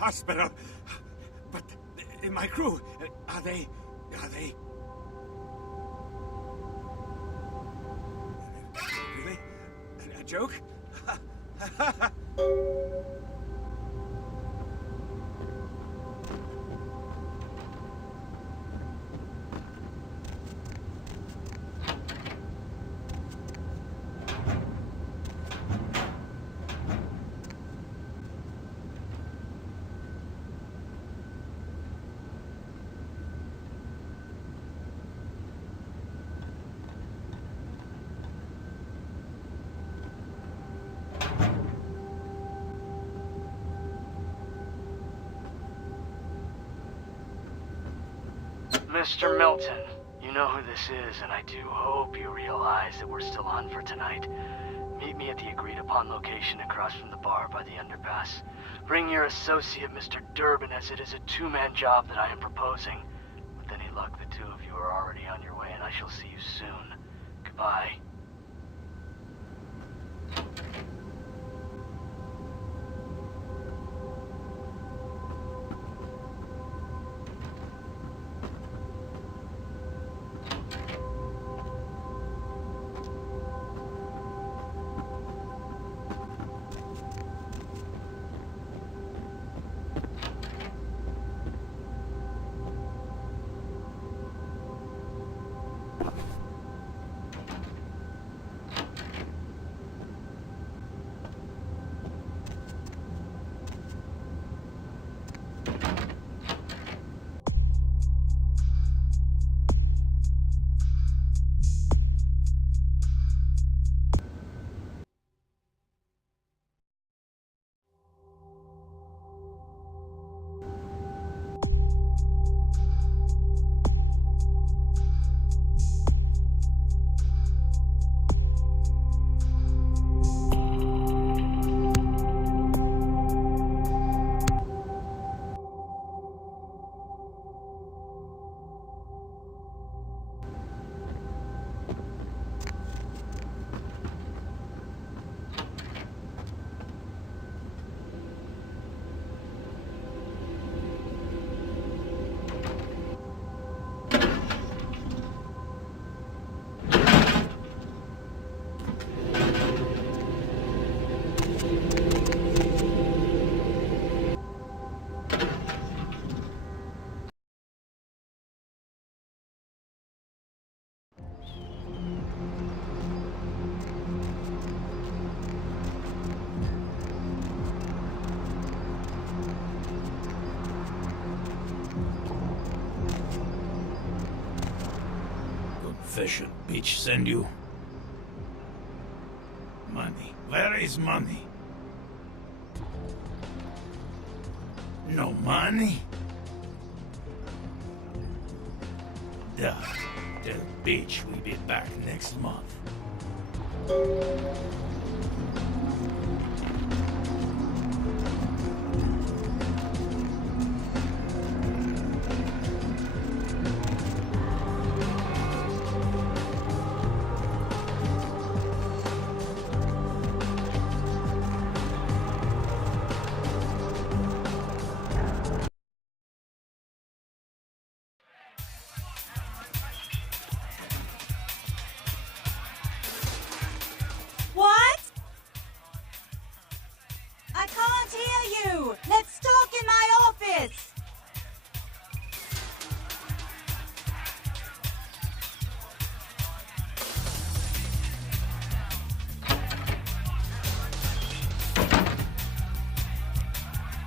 hospital. But my crew, are they... Really? A joke? Mr. Milton, you know who this is, and I do hope you realize that we're still on for tonight. Meet me at the agreed-upon location across from the bar by the underpass. Bring your associate, Mr. Durbin, as it is a two-man job that I am proposing. With any luck, the two of you are already on your way, and I shall see you soon. Goodbye. Confession, bitch, send you. Money. Where is money? No money? Duh. Tell bitch we'll be back next month. What? I can't hear you! Let's talk in my office!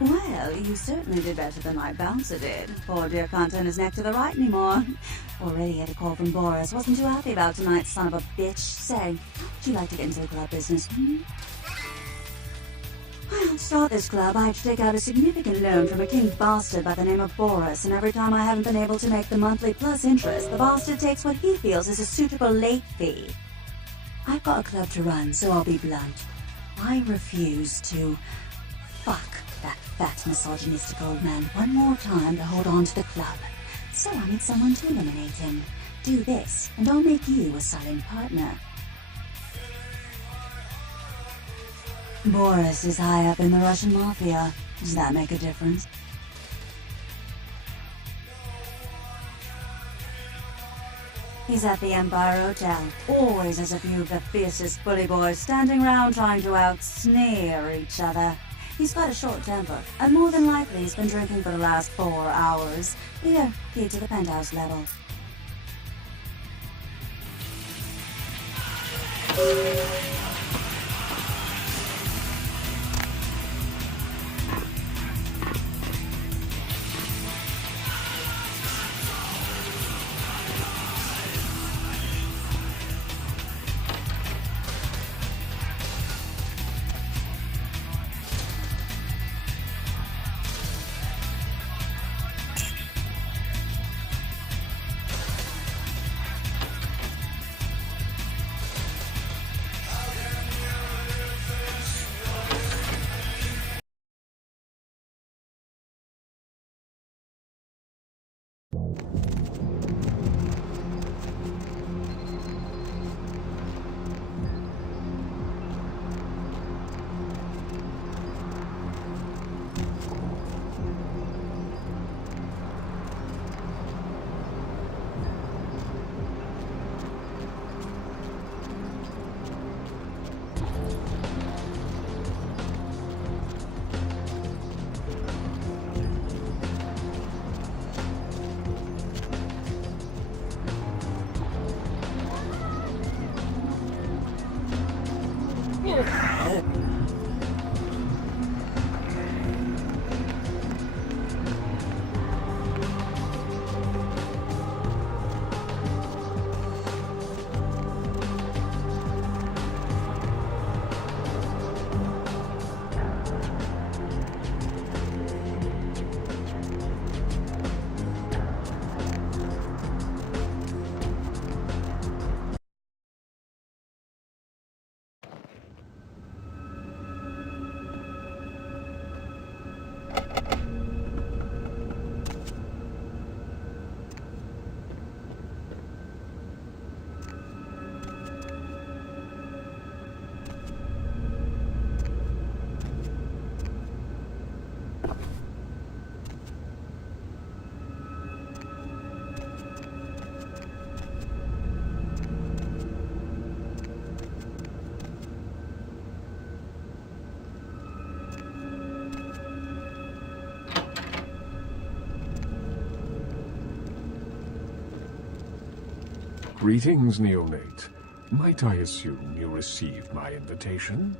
Well, you certainly did better than my bouncer did. Poor dear can't turn his neck to the right anymore. Already had a call from Boris. Wasn't too happy about tonight's son of a bitch. Say, would you like to get into the club business? Well, to start this club, I had to take out a significant loan from a king bastard by the name of Boris, and every time I haven't been able to make the monthly plus interest, the bastard takes what he feels is a suitable late fee. I've got a club to run, so I'll be blunt. I refuse to fuck that fat misogynistic old man one more time to hold on to the club. So I need someone to eliminate him. Do this, and I'll make you a silent partner. Boris is high up in the Russian mafia. Does that make a difference? He's at the Empire Hotel. Always has a few of the fiercest bully boys standing around trying to out-sneer each other. He's got a short temper, and more than likely he's been drinking for the last 4 hours. Here, key to the penthouse level. Greetings, neonate. Might I assume you received my invitation?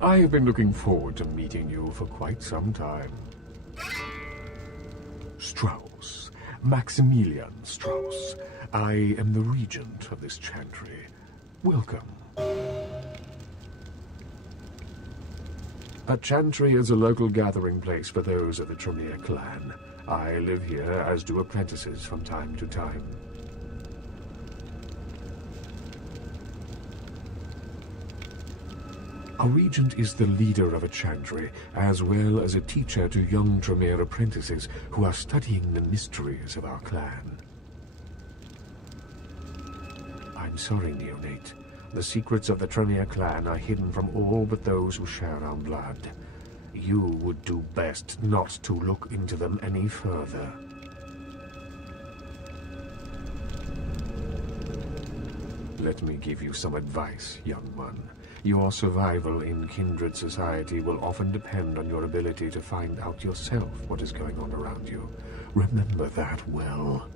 I have been looking forward to meeting you for quite some time. Strauss. Maximilian Strauss. I am the regent of this chantry. Welcome. A chantry is a local gathering place for those of the Tremere clan. I live here, as do apprentices from time to time. A regent is the leader of a chantry, as well as a teacher to young Tremere apprentices who are studying the mysteries of our clan. I'm sorry, neonate. The secrets of the Tremere clan are hidden from all but those who share our blood. You would do best not to look into them any further. Let me give you some advice, young one. Your survival in kindred society will often depend on your ability to find out yourself what is going on around you. Remember that well.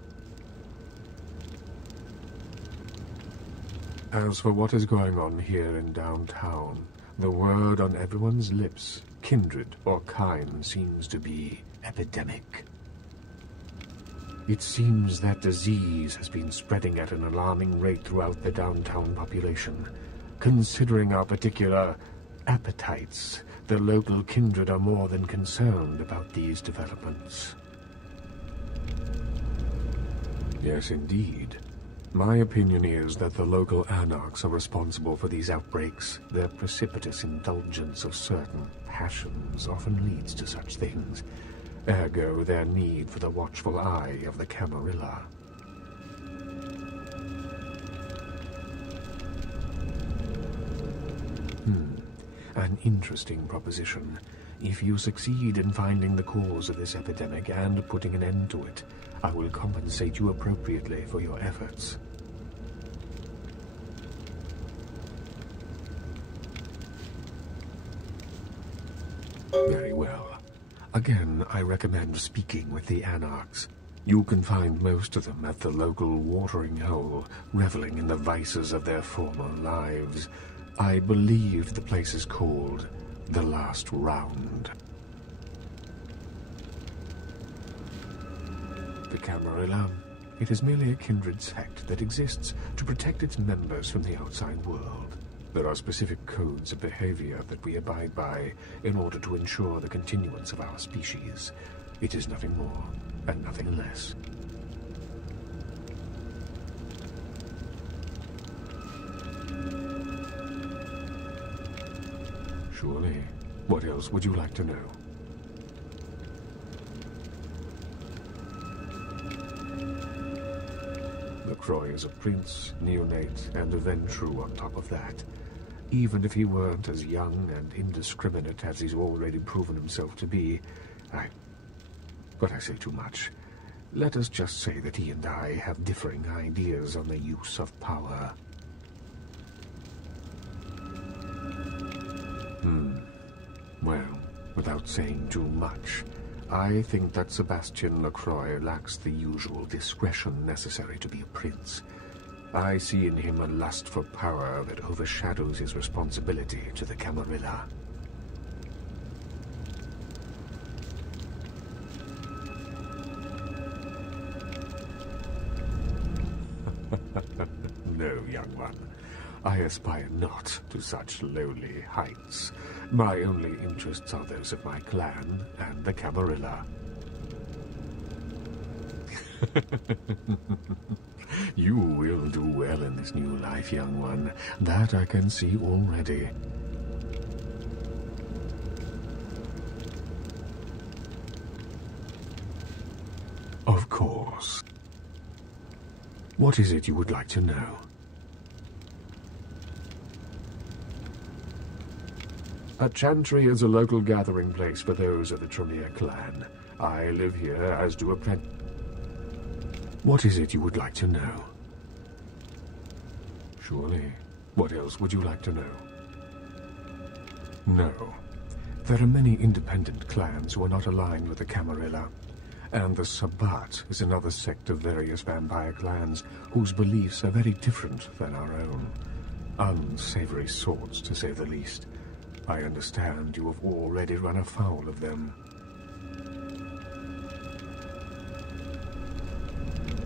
As for what is going on here in downtown, the word on everyone's lips, kindred or kind, seems to be epidemic. It seems that disease has been spreading at an alarming rate throughout the downtown population. Considering our particular appetites, the local kindred are more than concerned about these developments. Yes, indeed. My opinion is that the local anarchs are responsible for these outbreaks. Their precipitous indulgence of certain passions often leads to such things. Ergo, their need for the watchful eye of the Camarilla. An interesting proposition. If you succeed in finding the cause of this epidemic and putting an end to it, I will compensate you appropriately for your efforts. Very well. Again, I recommend speaking with the Anarchs. You can find most of them at the local watering hole, reveling in the vices of their former lives. I believe the place is called The Last Round. The Camarilla. It is merely a kindred sect that exists to protect its members from the outside world. There are specific codes of behavior that we abide by in order to ensure the continuance of our species. It is nothing more and nothing less. Surely. What else would you like to know? LaCroix is a prince, neonate, and a Ventrue on top of that. Even if he weren't as young and indiscriminate as he's already proven himself to be, But I say too much. Let us just say that he and I have differing ideas on the use of power. Well, without saying too much, I think that Sebastian LaCroix lacks the usual discretion necessary to be a prince. I see in him a lust for power that overshadows his responsibility to the Camarilla. No, young one. I aspire not to such lowly heights. My only interests are those of my clan and the Camarilla. You will do well in this new life, young one. That I can see already. Of course. What is it you would like to know? A chantry is a local gathering place for those of the Tremere clan. I live here, as do apprentices. What is it you would like to know? Surely. What else would you like to know? No. There are many independent clans who are not aligned with the Camarilla. And the Sabbat is another sect of various vampire clans whose beliefs are very different than our own. Unsavory sorts, to say the least. I understand you have already run afoul of them.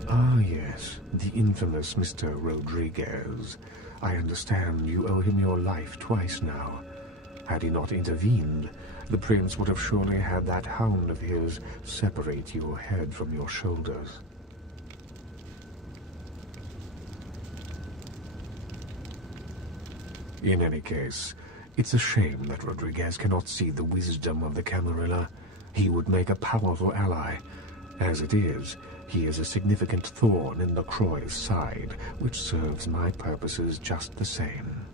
Ah, yes, the infamous Mr. Rodriguez. I understand you owe him your life twice now. Had he not intervened, the prince would have surely had that hound of his separate your head from your shoulders. In any case, it's a shame that Rodriguez cannot see the wisdom of the Camarilla. He would make a powerful ally. As it is, he is a significant thorn in LaCroix's side, which serves my purposes just the same.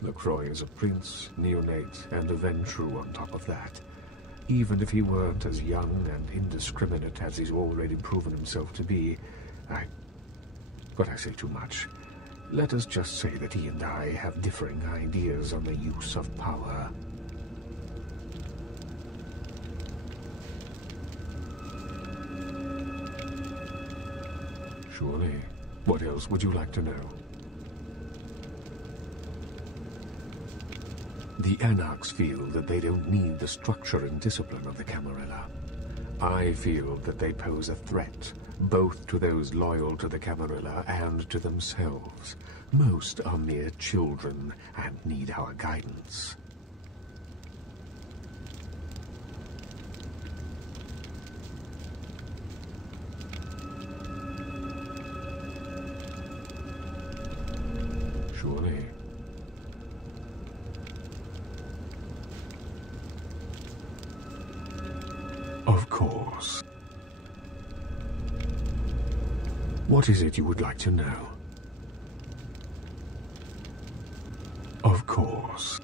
LaCroix is a prince, neonate, and a Ventrue on top of that. Even if he weren't as young and indiscriminate as he's already proven himself to be, But I say too much. Let us just say that he and I have differing ideas on the use of power. Surely. What else would you like to know? The Anarchs feel that they don't need the structure and discipline of the Camarilla. I feel that they pose a threat, both to those loyal to the Camarilla and to themselves. Most are mere children and need our guidance. Surely. Of course. What is it you would like to know? Of Of course.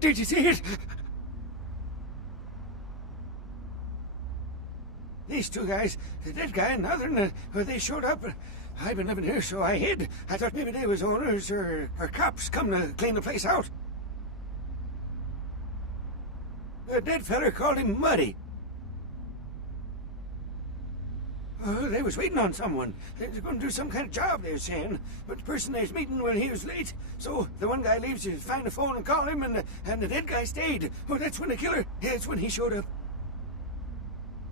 Did you see it? These two guys, the dead guy and the other one, they showed up. I've been living here, so I hid. I thought maybe they was owners or cops come to clean the place out. The dead feller called him Muddy. They was waiting on someone. They was going to do some kind of job, they was saying. But the person they was meeting, well, he was late. So the one guy leaves to find the phone and call him, and the dead guy stayed. Oh, that's when the killer, that's when he showed up.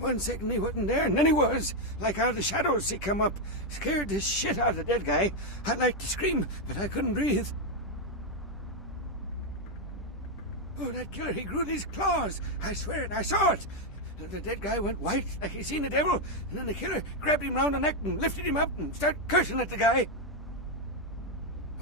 1 second he wasn't there, and then he was. Like out of the shadows he come up. Scared the shit out of the dead guy. I'd like to scream, but I couldn't breathe. Oh, that killer, he grew these claws. I swear it, I saw it. The dead guy went white, like he seen the devil, and then the killer grabbed him round the neck and lifted him up and started cursing at the guy.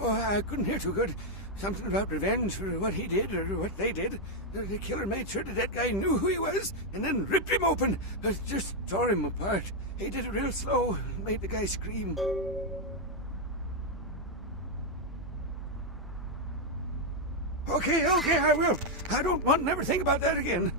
Oh, I couldn't hear too good. Something about revenge for what he did or what they did. The killer made sure the dead guy knew who he was and then ripped him open. Just tore him apart. He did it real slow and made the guy scream. Okay, I will. I don't want to never think about that again.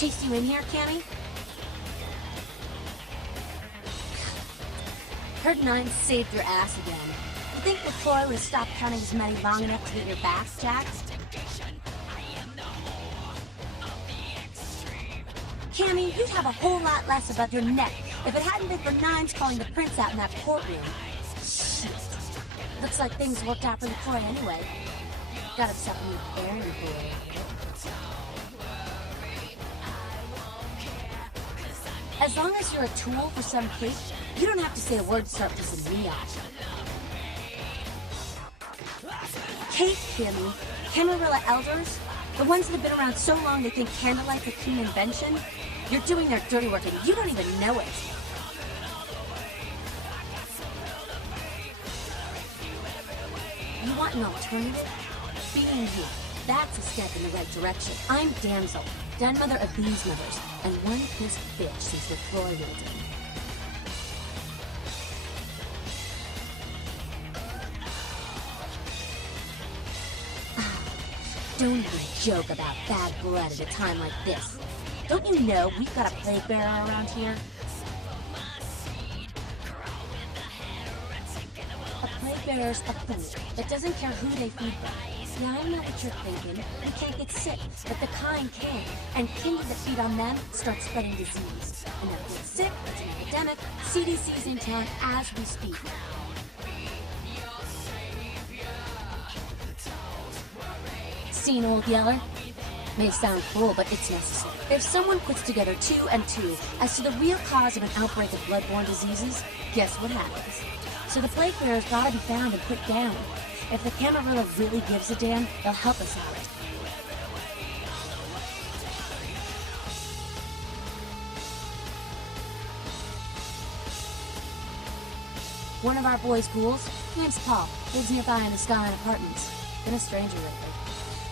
chased you in here, Cammy? Heard Nine saved your ass again. You think LaCroix would have stopped counting his money long enough to get your back, Jack? Cammy, you'd have a whole lot less above your neck if it hadn't been for Nines calling the prince out in that courtroom. Shit. Looks like things worked out for LaCroix anyway. Got himself a new errand boy. As long as you're a tool for some kid, you don't have to say a word to start pissing me off. Kate, Cammy, Camarilla elders, the ones that have been around so long they think candlelight's a keen invention, you're doing their dirty work and you don't even know it. You want an alternative? Being you. That's a step in the right direction. I'm Damsel, den mother of these mothers, and one pissed bitch since LaCroix rolled in. Don't even joke about bad blood at a time like this. Don't you know we've got a plague bearer around here? A plague bearer's a fool. It doesn't care who they feed them. Yeah, I know what you're thinking. We can't get sick, but the kind can. And kindred that feed on them start spreading disease. And if we get sick, it's an epidemic. CDC's in town as we speak. Seen, Old Yeller? May sound cruel, but it's necessary. If someone puts together 2 and 2 as to the real cause of an outbreak of bloodborne diseases, guess what happens? So the plague bearer's gotta be found and put down. If the Camarilla really gives a damn, they'll help us out. One of our boys' ghouls, name's Paul, lives nearby in the Skyline Apartments. Been a stranger lately.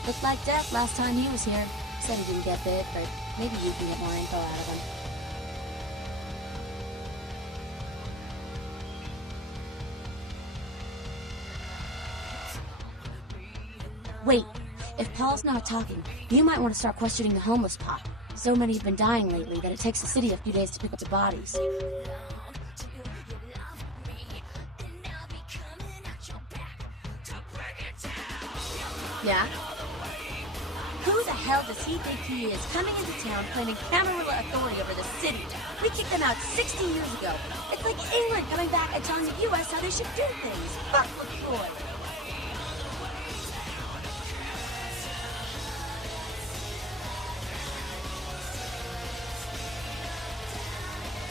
Looked like death last time he was here. Said he didn't get bit, but maybe you can get more info out of him. Wait, if Paul's not talking, you might want to start questioning the homeless pot. So many have been dying lately that it takes the city a few days to pick up the bodies. Yeah? Who the hell does he think he is, coming into town claiming Camarilla authority over the city? We kicked them out 60 years ago. It's like England coming back and telling the U.S. how they should do things. Fuck LaCroix.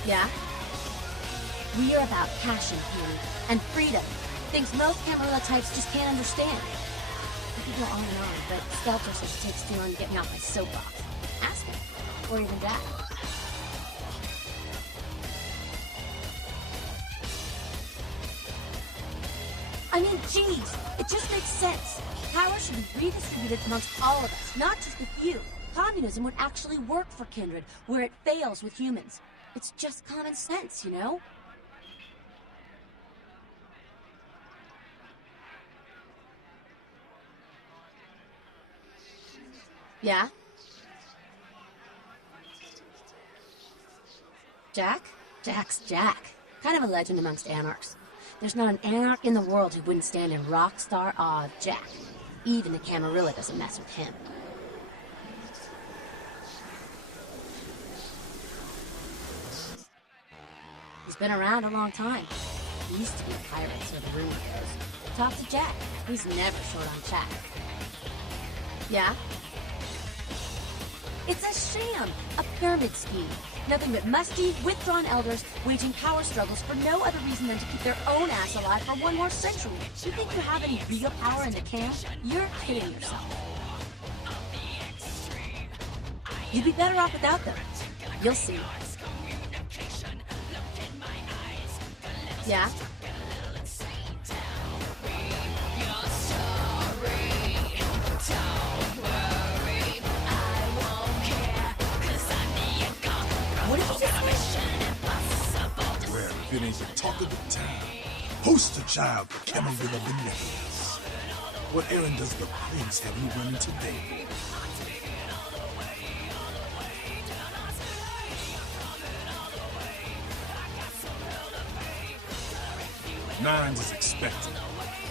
Yeah? We are about passion here, and freedom. Things most Camarilla types just can't understand. I could go on and on, but Skelter says it takes too long to get me off my soapbox. Ask him. Or even Dad. I mean, geez, it just makes sense. Power should be redistributed amongst all of us, not just a few. Communism would actually work for Kindred, where it fails with humans. It's just common sense, you know? Yeah? Jack? Jack's Jack. Kind of a legend amongst anarchs. There's not an anarch in the world who wouldn't stand in rock star awe of Jack. Even the Camarilla doesn't mess with him. He's been around a long time. He used to be a pirate, so the rumor goes. Talk to Jack. He's never short on chat. Yeah? It's a sham! A pyramid scheme. Nothing but musty, withdrawn elders waging power struggles for no other reason than to keep their own ass alive for one more century. You think you have any real power in the camp? You're kidding yourself. You'd be better off without them. You'll see. Yeah? What did you just say? Well, if it ain't the talk of the town, poster child for Camarilla benevolence. What errand does the prince have you running today? Nines is expected.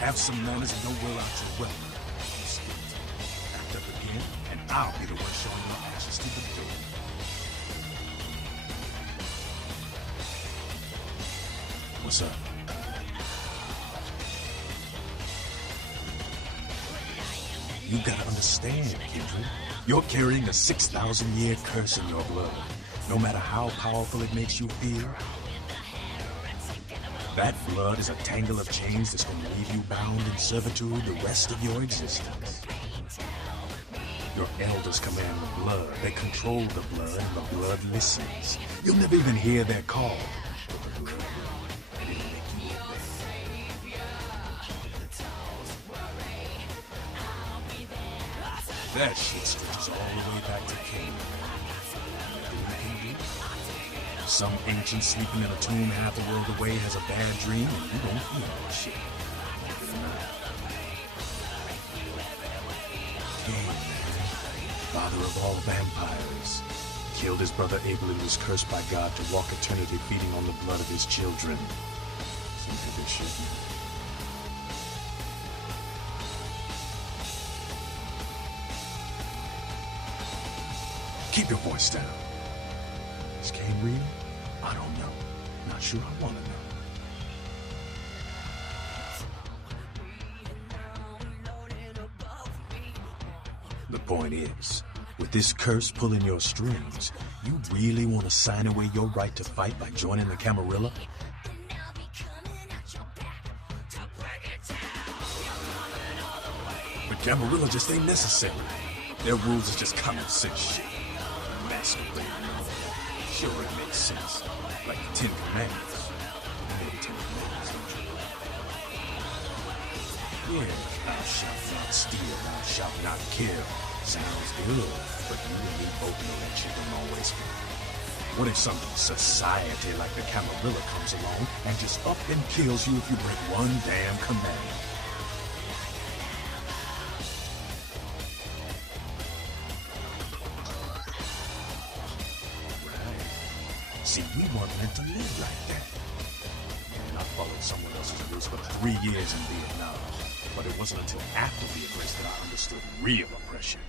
Have some manners and don't wear out your weapon. Act up again, and I'll be the one showing your ashes to the door. What's up? You gotta understand, Kendrick. You're carrying a 6,000-year curse in your blood. No matter how powerful it makes you feel, that blood is a tangle of chains that's gonna leave you bound in servitude the rest of your existence. Your elders command the blood. They control the blood, and the blood listens. You'll never even hear their call. But the blood will, and it'll make you obey. That shit stretches all the way back to Cain. Some ancient sleeping in a tomb half the world away has a bad dream, and you don't feel that shit. Cain, man, father of all vampires, killed his brother Abel and was cursed by God to walk eternity feeding on the blood of his children. Some heavy shit, man. Keep your voice down. Is Cain real? I don't know. Not sure I want to know. The point is, with this curse pulling your strings, you really want to sign away your right to fight by joining the Camarilla? The Camarilla just ain't necessary. Their rules is just common sense shit. Masquerade. Sure, it makes sense. Like the 10 Commandments. Maybe 10 Commandments. Yeah, thou shalt not steal, thou shalt not kill. Sounds good, but you and me both know that shit don't always fit. What if some society like the Camarilla comes along and just up and kills you if you break one damn command? See, we weren't meant to live like that. And I followed someone else's rules for 3 years in Vietnam. But it wasn't until after Vietnam that I understood real oppression.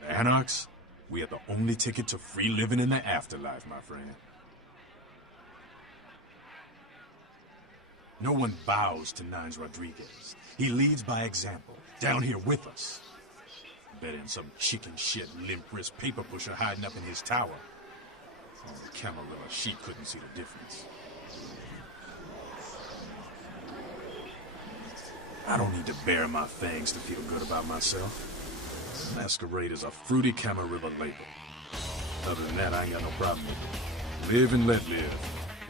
The Anarchs, we had the only ticket to free living in the afterlife, my friend. No one bows to Nines Rodriguez. He leads by example, down here with us. Better than some chicken shit, limp-wrist paper pusher hiding up in his tower. Oh, the Camarilla, she couldn't see the difference. I don't need to bare my fangs to feel good about myself. Masquerade is a fruity Camarilla label. Other than that, I ain't got no problem with it. Live and let live.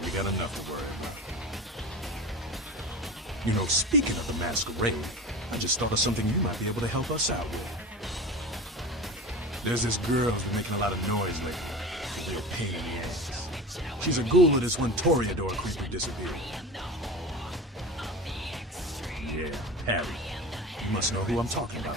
We got enough to worry about. You know, speaking of the Masquerade, I just thought of something you might be able to help us out with. There's this girl who's been making a lot of noise lately. A real pain in the ass. She's a ghoul of this one Toreador creep who disappeared. Yeah, Harry. You must know who I'm talking about.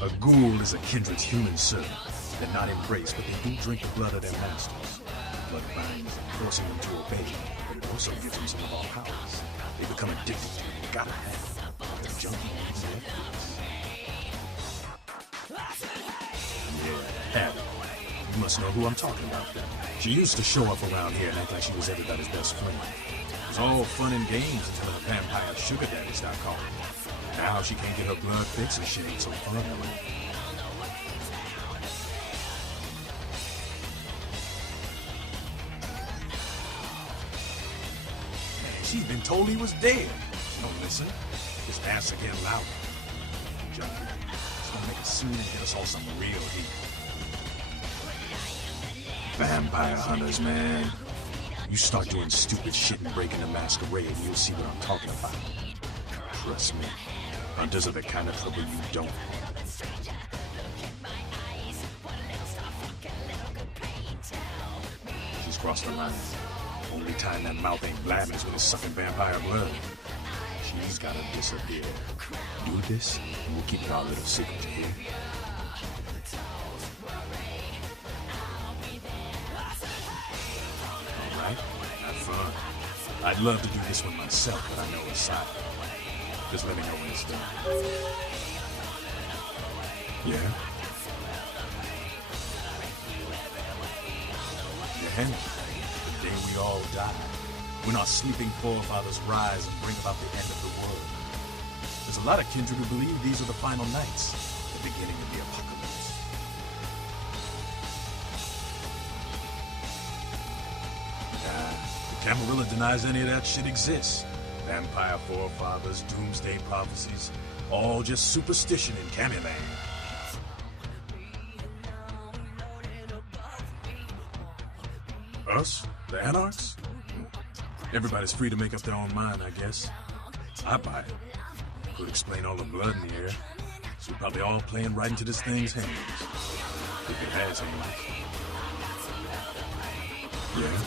A ghoul is a kindred's human servant. They're not embraced, but they do drink the blood of their masters. Blood binds them, forcing them to obey, but it also gives them some of our powers. They become addicted to it. They gotta have it. They're junkie needs Yeah, Harry. You must know who I'm talking about then. She used to show up around here and act like she was everybody's best friend. It was all fun and games until a vampire sugar daddy stopped calling. Now she can't get her blood fixed and shit ain't so fun anymore. Man, she's been told he was dead. She don't listen. Just ask again louder. Junkie. She's gonna make a scene and get us all some real heat. Vampire hunters, man. You start doing stupid shit and breaking the Masquerade and you'll see what I'm talking about. Trust me. Hunters are the kind of trouble you don't want. She's crossed the line. Only time that mouth ain't blabbing is when it's sucking vampire blood. She's gotta disappear. Do this, and we'll keep it our little secret here. fun. I'd love to do this one myself, but I know it's silent. Just let me know when it's done. Yeah? Yeah? The day we all die, when our sleeping forefathers rise and bring about the end of the world. There's a lot of kindred who believe these are the final nights, the beginning of the apocalypse. Nah, the Camarilla denies any of that shit exists. Vampire forefathers, doomsday prophecies, all just superstition in Candyland. Us? The Anarchs? Everybody's free to make up their own mind, I guess. I buy it. Could explain all the blood in the air. We're probably all playing right into this thing's hands. If it has hands. Yeah?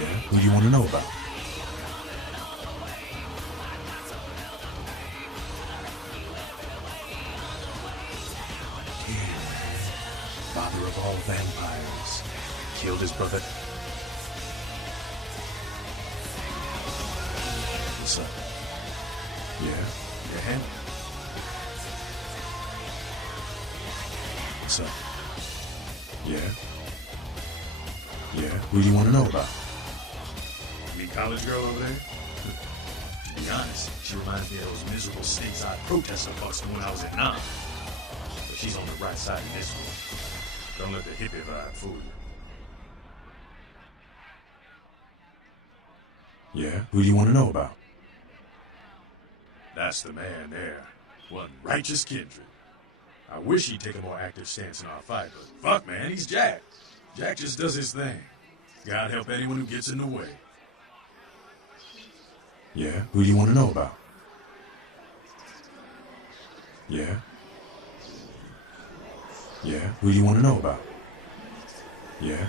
Yeah? Who do you want to know about? King, father of all vampires, killed his brother. What's up? Yeah? Your hand? What's up? Yeah? Yeah? Who do you want to know about? Me college girl over there? To be honest, she reminds me of those miserable stateside protester bucks from when I was at 9. But she's on the right side of this one. Don't let the hippie vibe fool you. Yeah? Who do you want to know about? That's the man there. One righteous kindred. I wish he'd take a more active stance in our fight, but fuck, man, he's Jack. Jack just does his thing. God help anyone who gets in the way. Yeah? Who do you want to know about? Yeah? Yeah? Who do you want to know about? Yeah?